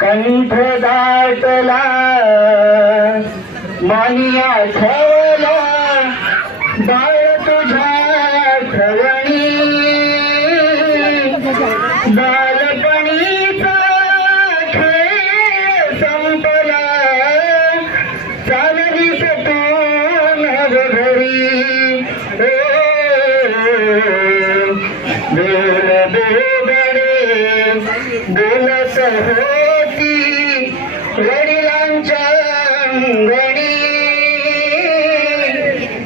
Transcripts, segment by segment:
कंठ दाटला मानिया ठेवला बाळ तुझ्या ठवणी बालपणीचा खेळ संपला चाल दिसतो नव घरी. बोल बोबडे बोलत होती वडिलांच्या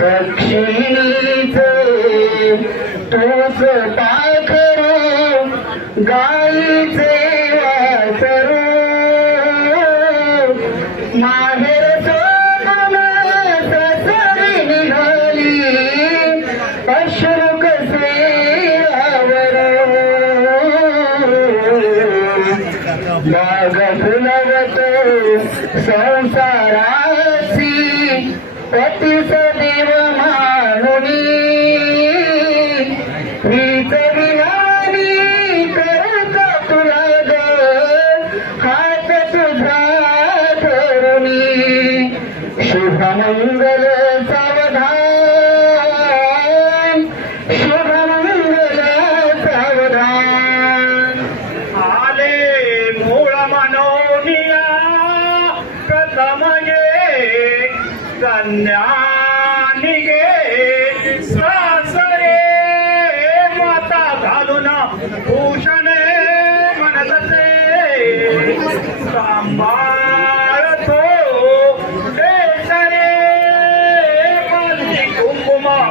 दक्षिणीचे तूच पाखरू गाईचे वासरू माहेर सोडून ससरी निघाली अश्रू कसे बाग फुलवत संसारासी पतीस सदी शुभमंगल सावधान शुभमंगल सावधान आले मूळ मनोनिया प्रथम